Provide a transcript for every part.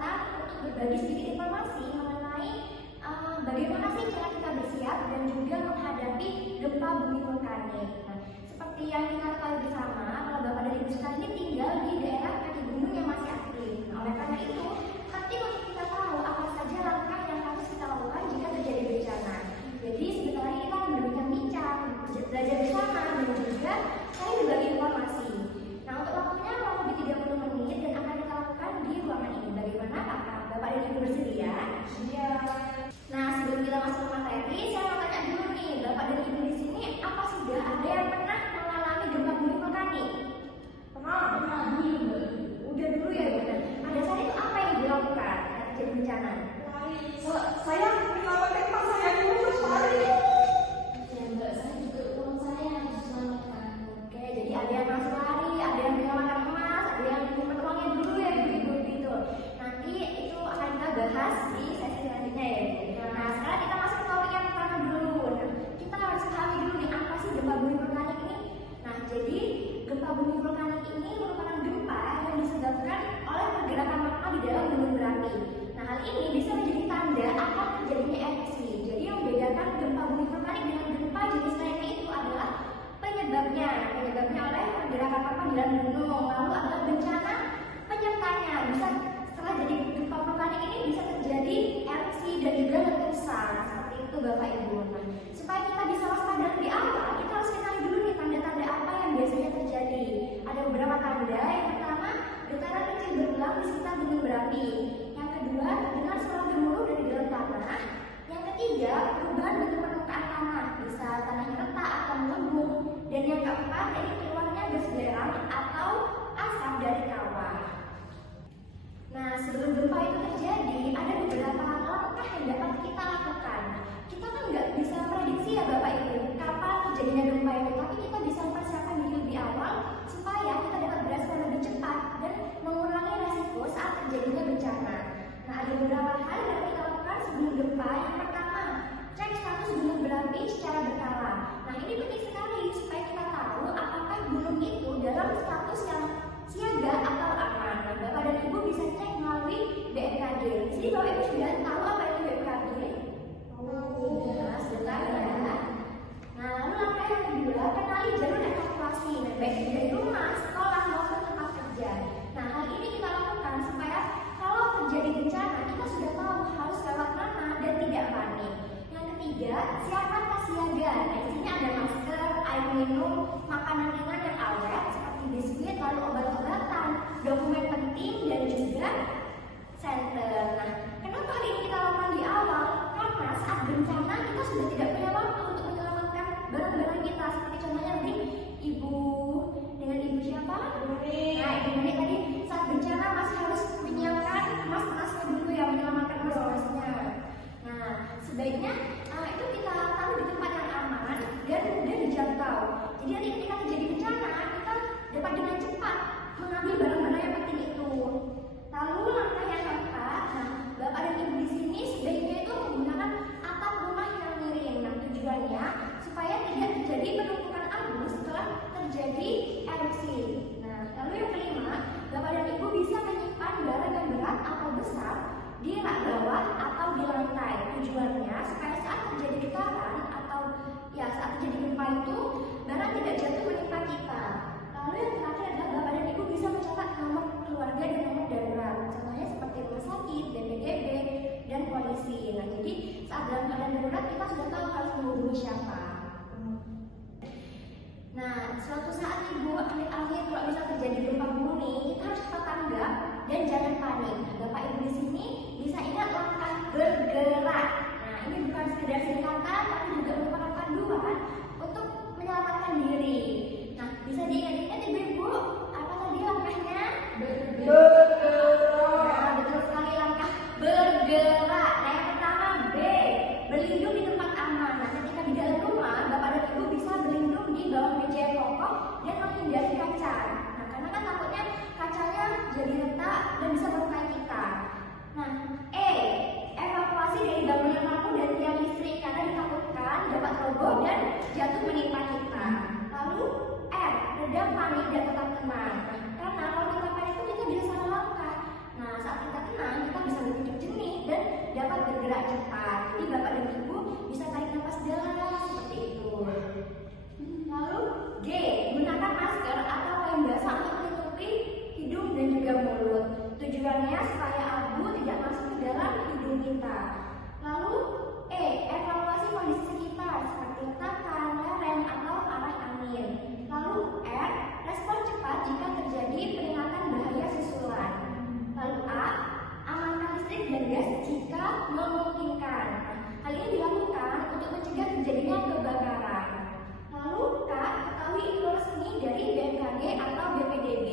kesempatan untuk berbagi sedikit informasi mengenai bagaimana sih cara kita bersiap dan juga menghadapi gempa bumi vulkanik. Nah, seperti yang kita tahu bersama, kalau Bapak dan Ibu sekalian ini tinggal di daerah kaki gunung yang masih aktif. Nah, oleh karena itu, penting untuk kita tahu apa saja langkah yang harus kita lakukan jika terjadi bencana. Jadi sebentar lagi kita akan berbincang-bincang, belajar bersama, dan juga saling berbagi informasi. Nah, untuk waktunya kurang lebih 30 menit dan akan kita lakukan di ruangan ini. Bagaimana Kakak? Bapak dan Ibu bersedia? Iya. Nah, sebelum kita masuk ke materi, saya mau tanya dulu nih, Bapak dan Ibu di sini, apa sudah ada yang pernah mengalami gempa bumi vulkanik? Pernah dulu. Udah dulu ya, benar. Pada saat itu apa yang dilakukan saat terjadi bencana? Saya menyelamatkan teman saya dulu, lari. Ya, Mbak, saya juga teman saya yang harus diselamatkan. Oke, jadi ada yang langsung lari, ada yang menyelamatkan emas, ada yang menyimpan uangnya dulu ya, Ibu gitu. Nanti itu akan kita bahas di sesi selanjutnya ya. Nah, sekarang kita masuk ke topik yang pertama dulu. Nah, kita harus pahami dulu nih apa sih gempa bumi vulkanik ini. Nah, jadi gempa bumi vulkanik ini merupakan gempa yang disebabkan oleh pergerakan magma di dalam gunung berapi. Nah, hal ini bisa menjadi tanda akan terjadinya erupsi. Jadi yang membedakan gempa bumi vulkanik dengan gempa jenis lainnya itu adalah penyebabnya oleh pergerakan magma di dalam gunung. Lalu adalah bencana penyertanya. Bisa setelah jadi gempa vulkanik ini bisa terjadi erupsi dan juga letusan. Seperti itu Bapak Ibu. Nah, supaya kita bisa waspada di awal, kita harus kenali dulu nih tanda-tanda apa yang biasanya terjadi. Ada beberapa tanda. Yang pertama, getaran kecil berulang di sekitar gunung berapi. Yang kedua, terdengar suara gemuruh dari dalam tanah. Yang ketiga, perubahan bentuk permukaan tanah, bisa tanahnya retak atau mengembung. Dan yang keempat, ini keluarnya gas belerang atau asap dari kawah. Nah, sebelum gempa itu terjadi, ada beberapa langkah yang dapat kita lakukan. Kita kan nggak bisa prediksi ya Bapak Ibu kapan terjadinya gempa itu, tapi kita bisa mempersiapkan diri lebih awal supaya kita dapat berespon lebih cepat dan mengurangi resiko saat terjadinya bencana. Nah, ada beberapa hal yang dapat kita lakukan sebelum gempa. Yang pertama, cek status gunung berapi secara berkala. Nah, ini penting sekali supaya kita tahu apakah gunung itu dalam status yang siaga atau aman. Nah, Bapak dan Ibu bisa cek melalui BMKG. Jadi Bapak Ibu sudah tahu apa itu BMKG? Sudah ya. Nah, lalu langkah yang kedua, kenali jalur evakuasi. Nah, baik dari rumah, sekolah maupun tempat kerja. Nah, hal ini kita lakukan supaya kalau terjadi bencana kita sudah tahu harus lewat mana dan tidak kita. Lalu evaluasi kondisi sekitar seperti retakan, lereng, atau arah angin. Lalu respon cepat jika terjadi peringatan bahaya susulan. Lalu amankan listrik dan gas jika memungkinkan. Hal ini dilakukan untuk mencegah terjadinya kebakaran. Lalu ketahui info resmi dari BMKG atau BPDB.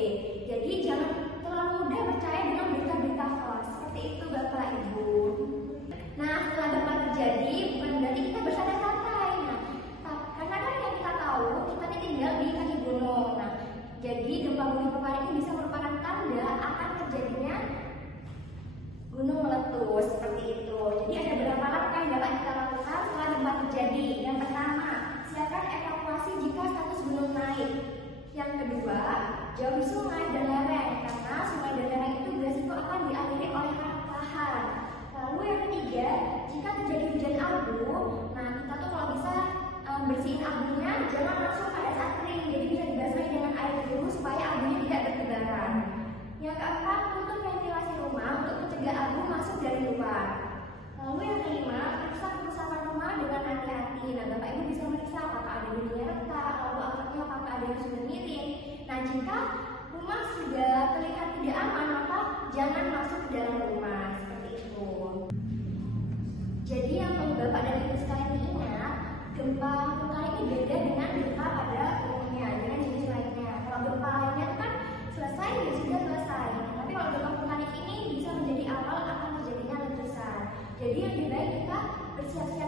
Jadi jangan terlalu mudah percaya dengan berita-berita hoax. Seperti itu Bapak Ibu. Nah, setelah gempa terjadi, bukan berarti kita bersantai-santai. Nah, karena kan yang kita tahu, kita ini tinggal di kaki gunung. Nah, jadi gempa bumi vulkanik ini bisa merupakan tanda akan terjadinya gunung meletus seperti itu. Jadi ada beberapa langkah yang dapat kita lakukan setelah gempa terjadi. Yang pertama, siapkan evakuasi jika status gunung naik. Yang kedua, jauhi sungai dan lereng karena sungai dan lereng itu beresiko akan diakhiri oleh lahan. Lalu yang ketiga, jika terjadi hujan abu, nah kita tuh kalau bisa bersihin abunya jangan langsung pada saat kering, jadi bisa dibasahi dengan air dulu supaya abunya tidak bertebaran. Yang keempat, tutup ventilasi rumah untuk mencegah abu masuk dari luar. Lalu yang kelima, periksa kerusakan rumah dengan hati-hati. Nah, Bapak Ibu bisa meriksa apakah ada bunyinya retak, lalu atapnya apakah ada yang sudah miring. Nah, jika rumah sudah terlihat tidak aman, maka jangan masuk ke dalam rumah. Seperti itu. Jadi yang perlu Bapak dan Ibu sekalian ingat, gempa vulkanik ini beda dengan gempa pada umumnya, dengan jenis lainnya. Kalau gempa lainnya itu kan selesai, ya sudah selesai. Tapi kalau gempa vulkanik ini bisa menjadi awal akan terjadinya letusan. Jadi yang lebih baik kita bersiap-siap